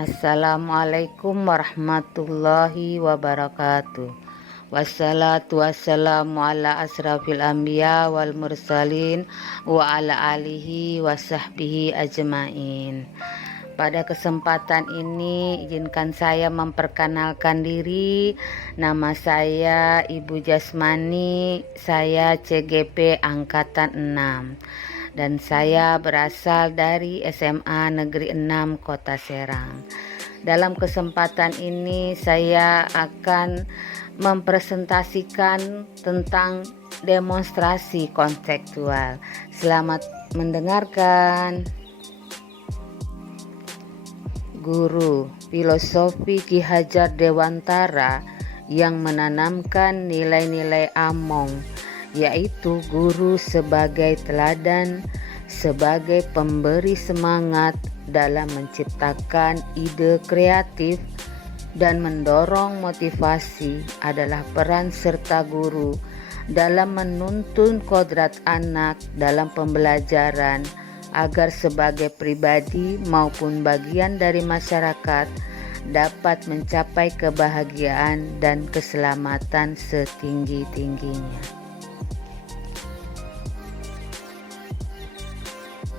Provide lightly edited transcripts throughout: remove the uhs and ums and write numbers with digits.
Assalamualaikum warahmatullahi wabarakatuh. Wassalatu wassalamu ala asrafil anbiya wal mursalin wa ala alihi wa sahbihi ajmain. Pada kesempatan ini izinkan saya memperkenalkan diri. Nama saya Ibu Jasmani, saya CGP Angkatan 6 dan saya berasal dari SMA Negeri 6 Kota Serang. Dalam kesempatan ini saya akan mempresentasikan tentang demonstrasi konseptual. Selamat mendengarkan. Guru filosofi Ki Hajar Dewantara yang menanamkan nilai-nilai Among, yaitu guru sebagai teladan, sebagai pemberi semangat dalam menciptakan ide kreatif dan mendorong motivasi, adalah peran serta guru dalam menuntun kodrat anak dalam pembelajaran agar sebagai pribadi maupun bagian dari masyarakat dapat mencapai kebahagiaan dan keselamatan setinggi-tingginya.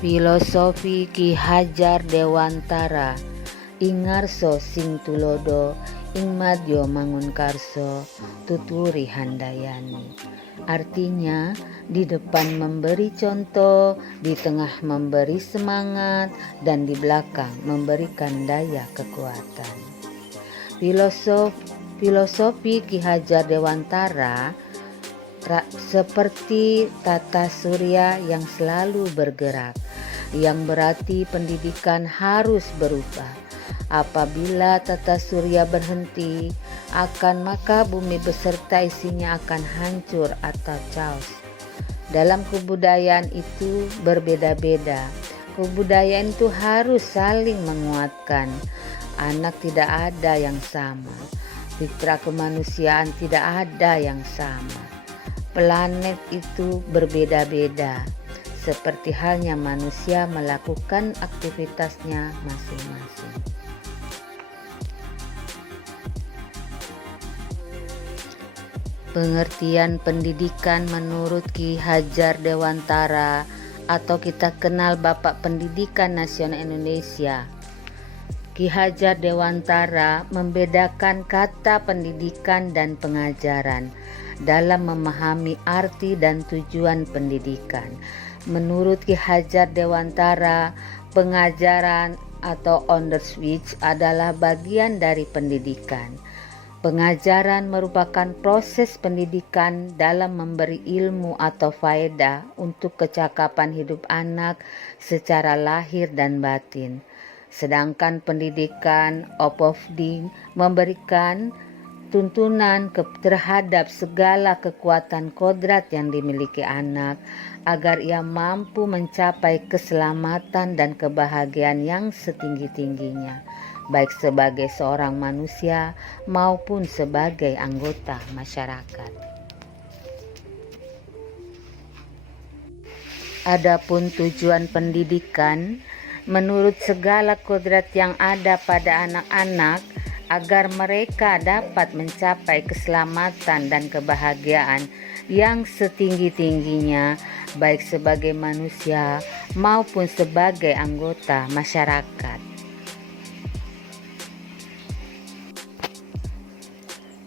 Filosofi Ki Hajar Dewantara ingarso sing tulodo ing madya mangunkarso tuturi handayani. Artinya, di depan memberi contoh, di tengah memberi semangat, dan di belakang memberikan daya kekuatan. Filosofi Ki Hajar Dewantara seperti tata surya yang selalu bergerak, yang berarti pendidikan harus berubah. Apabila tata surya berhenti, maka bumi beserta isinya akan hancur atau chaos. Dalam kebudayaan itu berbeda-beda. Kebudayaan itu harus saling menguatkan. Anak tidak ada yang sama. Fitrah kemanusiaan tidak ada yang sama. Planet itu berbeda-beda. Seperti halnya manusia melakukan aktivitasnya masing-masing. Pengertian pendidikan menurut Ki Hajar Dewantara atau kita kenal Bapak Pendidikan Nasional Indonesia. Ki Hajar Dewantara membedakan kata pendidikan dan pengajaran dalam memahami arti dan tujuan pendidikan. Menurut Ki Hajar Dewantara, pengajaran atau on the switch adalah bagian dari pendidikan. Pengajaran merupakan proses pendidikan dalam memberi ilmu atau faedah untuk kecakapan hidup anak secara lahir dan batin. Sedangkan pendidikan opofding memberikan tuntunan terhadap segala kekuatan kodrat yang dimiliki anak agar ia mampu mencapai keselamatan dan kebahagiaan yang setinggi-tingginya, baik sebagai seorang manusia maupun sebagai anggota masyarakat. Adapun tujuan pendidikan, menurut segala kodrat yang ada pada anak-anak, agar mereka dapat mencapai keselamatan dan kebahagiaan yang setinggi-tingginya, baik sebagai manusia maupun sebagai anggota masyarakat.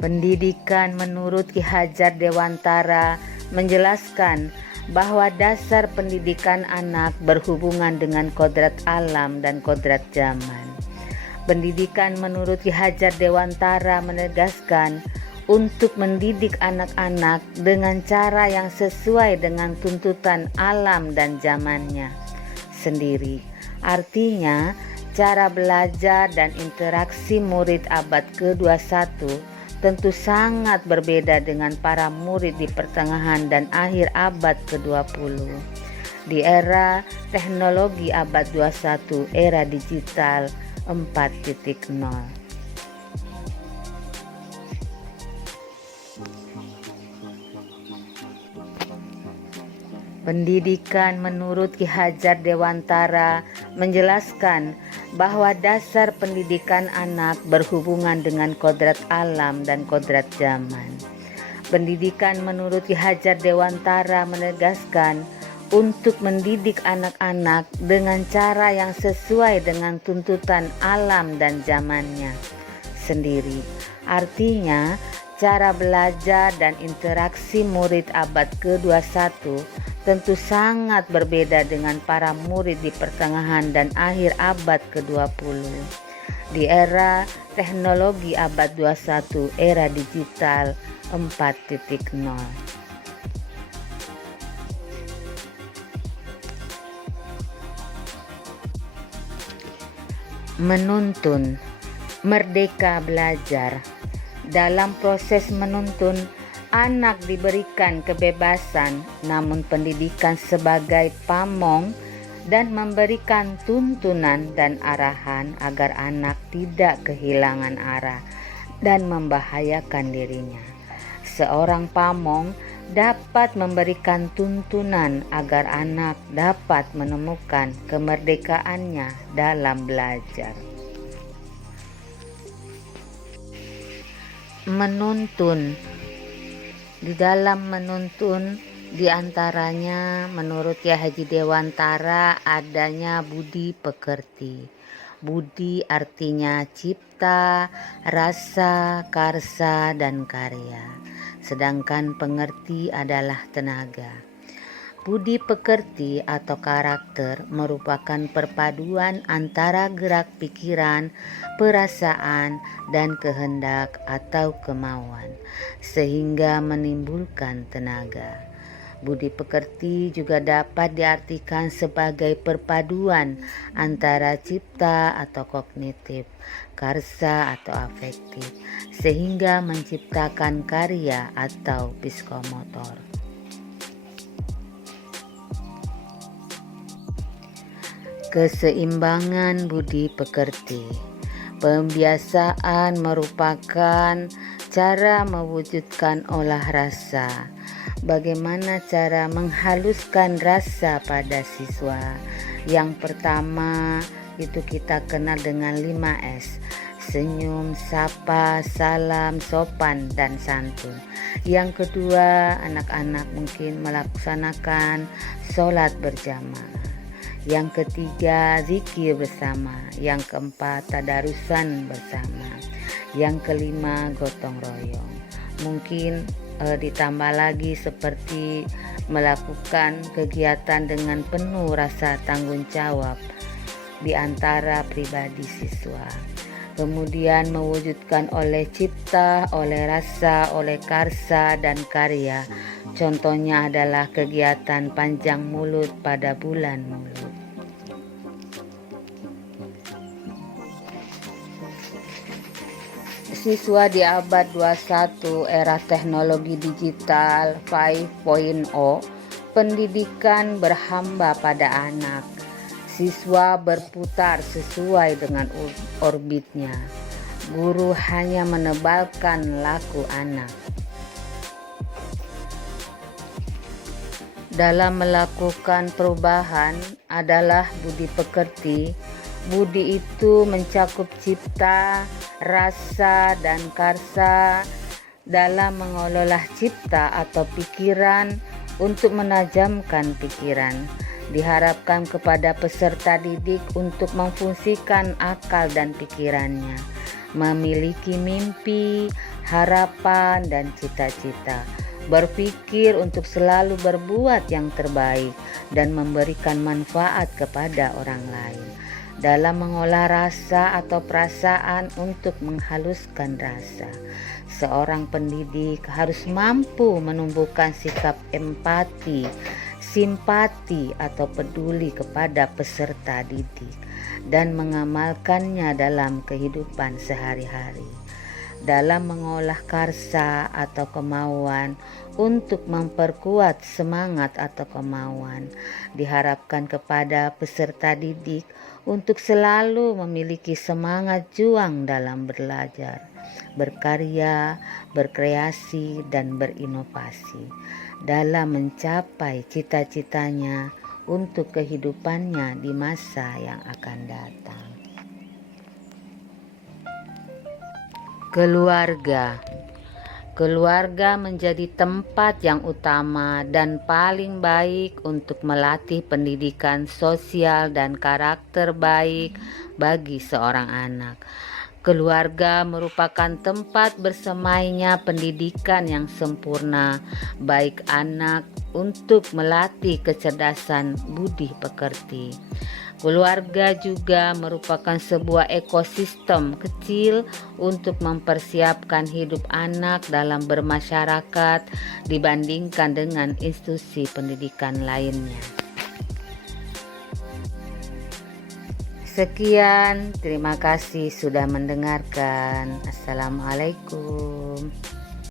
Pendidikan menurut Ki Hajar Dewantara menjelaskan bahwa dasar pendidikan anak berhubungan dengan kodrat alam dan kodrat zaman. Pendidikan menurut Ki Hajar Dewantara menegaskan untuk mendidik anak-anak dengan cara yang sesuai dengan tuntutan alam dan zamannya sendiri. Artinya, cara belajar dan interaksi murid abad ke-21 tentu sangat berbeda dengan para murid di pertengahan dan akhir abad ke-20. Di era teknologi abad 21, era digital 4.0. Pendidikan menurut Ki Hajar Dewantara menjelaskan bahwa dasar pendidikan anak berhubungan dengan kodrat alam dan kodrat zaman. Pendidikan menurut Ki Hajar Dewantara menegaskan untuk mendidik anak-anak dengan cara yang sesuai dengan tuntutan alam dan zamannya sendiri. Artinya, cara belajar dan interaksi murid abad ke-21 tentu sangat berbeda dengan para murid di pertengahan dan akhir abad ke-20. Di era teknologi abad 21, era digital 4.0. Menuntun, merdeka belajar. Dalam proses menuntun, anak diberikan kebebasan, namun pendidikan sebagai pamong dan memberikan tuntunan dan arahan agar anak tidak kehilangan arah dan membahayakan dirinya. Seorang pamong dapat memberikan tuntunan agar anak dapat menemukan kemerdekaannya dalam belajar. Menuntun. Di dalam menuntun, diantaranya menurut Ki Haji Dewantara adanya budi pekerti. Budi artinya cipta, rasa, karsa, dan karya. Sedangkan pengerti adalah tenaga. Budi pekerti atau karakter merupakan perpaduan antara gerak pikiran, perasaan, dan kehendak atau kemauan, sehingga menimbulkan tenaga. Budi pekerti juga dapat diartikan sebagai perpaduan antara cipta atau kognitif, karsa atau afektif, sehingga menciptakan karya atau psikomotor. Keseimbangan budi pekerti. Pembiasaan merupakan cara mewujudkan olah rasa. Bagaimana cara menghaluskan rasa pada siswa? Yang pertama itu kita kenal dengan 5S. Senyum, sapa, salam, sopan, dan santun. Yang kedua, anak-anak mungkin melaksanakan sholat berjamaah. Yang ketiga, zikir bersama. Yang keempat, tadarusan bersama. Yang kelima, gotong royong. Mungkin ditambah lagi seperti melakukan kegiatan dengan penuh rasa tanggung jawab di antara pribadi siswa. Kemudian mewujudkan oleh cipta, oleh rasa, oleh karsa, dan karya. Contohnya adalah kegiatan panjang mulut pada bulan mulut. Siswa di abad 21 era teknologi digital 5.0, pendidikan berhamba pada anak. Siswa berputar sesuai dengan orbitnya. Guru hanya menebalkan laku anak. Dalam melakukan perubahan adalah budi pekerti. Budi itu mencakup cipta, rasa, dan karsa. Dalam mengelola cipta atau pikiran untuk menajamkan pikiran, diharapkan kepada peserta didik untuk memfungsikan akal dan pikirannya, memiliki mimpi, harapan, dan cita-cita, berpikir untuk selalu berbuat yang terbaik dan memberikan manfaat kepada orang lain. Dalam mengolah rasa atau perasaan untuk menghaluskan rasa, seorang pendidik harus mampu menumbuhkan sikap empati, simpati atau peduli kepada peserta didik dan mengamalkannya dalam kehidupan sehari-hari. Dalam mengolah karsa atau kemauan untuk memperkuat semangat atau kemauan, diharapkan kepada peserta didik untuk selalu memiliki semangat juang dalam belajar, berkarya, berkreasi, dan berinovasi dalam mencapai cita-citanya untuk kehidupannya di masa yang akan datang. Keluarga. Keluarga menjadi tempat yang utama dan paling baik untuk melatih pendidikan sosial dan karakter baik bagi seorang anak. Keluarga merupakan tempat bersemainya pendidikan yang sempurna baik anak untuk melatih kecerdasan budi pekerti. Keluarga juga merupakan sebuah ekosistem kecil untuk mempersiapkan hidup anak dalam bermasyarakat dibandingkan dengan institusi pendidikan lainnya. Sekian, terima kasih sudah mendengarkan. Assalamualaikum.